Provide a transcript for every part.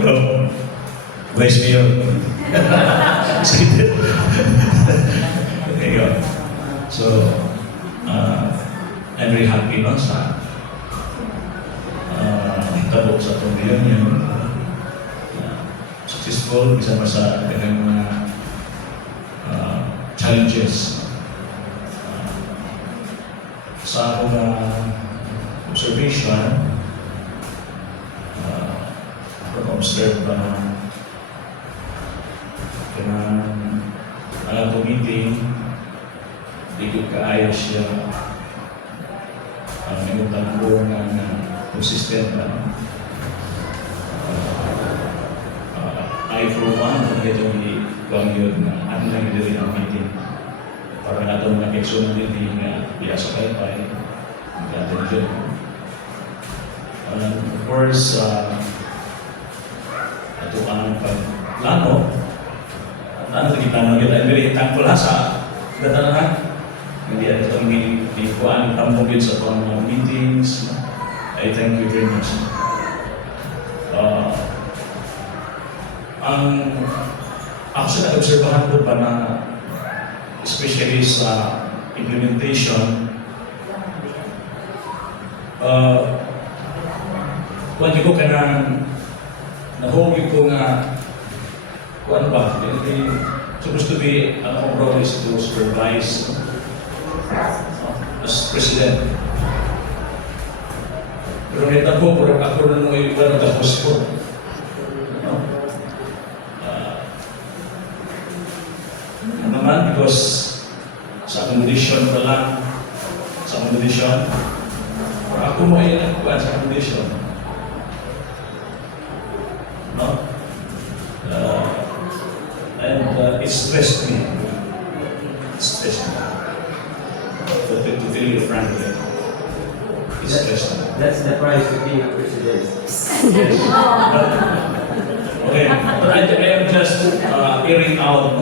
No. Vice Mayor. Excited. There you go. So, I'm very happy no, sa hitabo sa itong reunion. Successful, bisa sa kanyang mga challenges. Sa akong observation, observe ang meeting, hindi kaaya siya nagutang ko ng consistent I for one, ito yung yun na ano lang yung ang meeting para na itong nag-exo ng meeting biasa kayo pa natin yun. Of course, ito ang pagplano. Ano lagi plano yun? I'm very thankful sa datanahan. Hindi ito ang kuhaan tambong yun sa mga meetings. I thank you very much. Ako sa nag-obserbahan ko pa na especially sa implementation kung ko ka na nahugin ko nga kung ano ba, supposed to be ang akong role is to supervise as president. Pero nita ko, parang ako na nung iwan ang tapos ko. Naman, because sa accommodation pa lang, sa accommodation, parang ako mo ay nagkuhan sa accommodation. No? And it stressed me. It stressed me. To tell you frankly, it stressed me. That's the price of being a president. Yes. Okay, but I am just airing out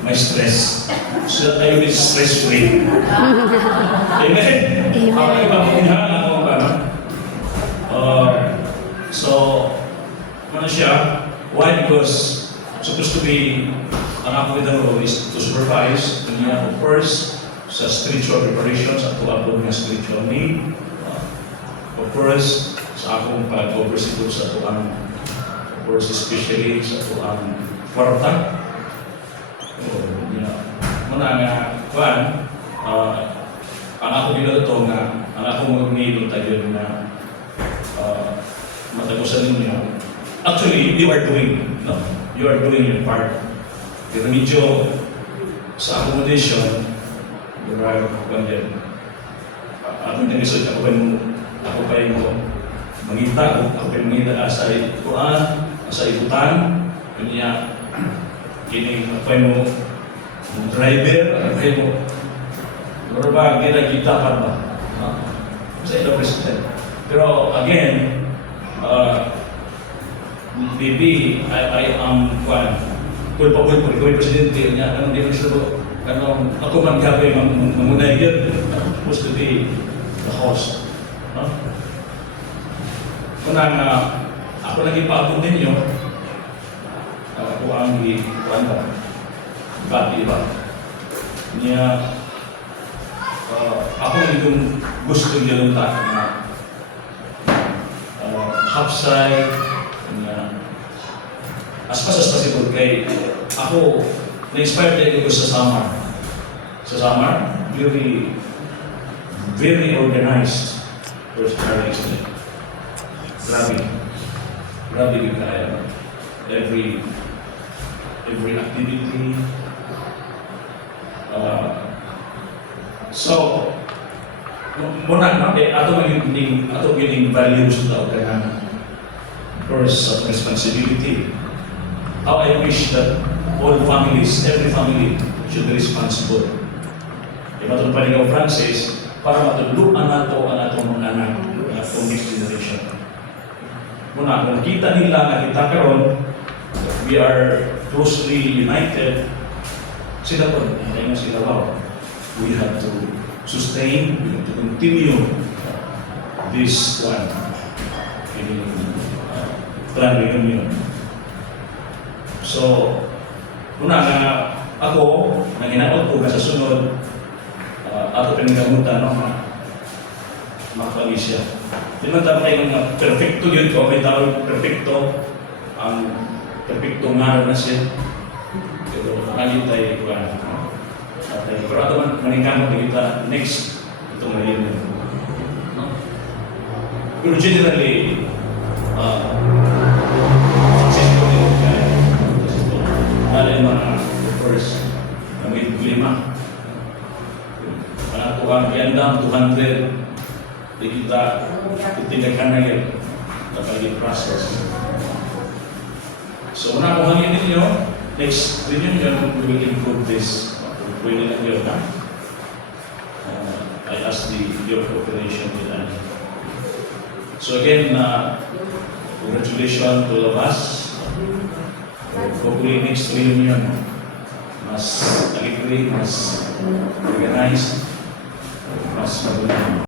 my stress so that I will be stress-free. Amen? Amen. So, ano siya? Why? Because supposed to be ang ako with the role is to supervise niya, of course, sa spiritual preparations at tuwag ng spiritual need. Of course, sa akong pag-oversee sa tuwang, of course, especially sa tuwang kwarta. Muna nga, kuhan, ang ako binato nga, ang ako mag-umiling tayo na matagusan ninyo. Actually, you are doing, no? You are doing your part. Pero medyo sa accommodation, there are kuhan akong nagisod, ako pa yung mangita, ako pa yung mangita sa Quran, sa ibutan, kanya, kini ako yung driver, ako yung pero ba, kita pa ba? Sa ito president. Pero again, maybe I am kung yung presidente niya, anong di ko ako man gabi mamunay yun, supposed to be the host. Kung ako naging paabot ninyo, ako ang kuhan ba? Iba. Niya, ako yung gusto niya lang tayo na hapsay, as much as possible kay ako, na-inspired tayo ko sa summer. Sa summer, very organized for Charlie Explain. Grabe yung kaya. Every activity. So, muna ato magiging values daw kaya of course of responsibility. How I wish that all families, every family should be responsible. Matulog pa rin Francis, para matuluan nato ang atong mga anak, ang atong next generation. Muna, kung nakita nila na kita karon, we are closely united, sila po, hindi nga sila wow. We have to sustain, we have to continue this one. clan reunion. So, una nga ako, nang hinaot ko nga sa sunod, ato pinagamutan no, makapag-isya. Di man tama kayo nga perfecto yun, kung may tawag perfecto, ang perfecto nga na siya. Pero nakagit tayo ko pero ato man maningkamot na kita next itong reunion. No? Pero generally, successful din kaya. Lalo yung mga first na may problema. Mga tuwang yandang 200 di kita itindakan na yun kapag yung process. So una kung hangin ninyo, next reunion we will improve this. Pwede lang yun, ha? I ask your cooperation with that. So again, congratulations to all of us. Hopefully next reunion, mas aligre, mas organized, mas maganda.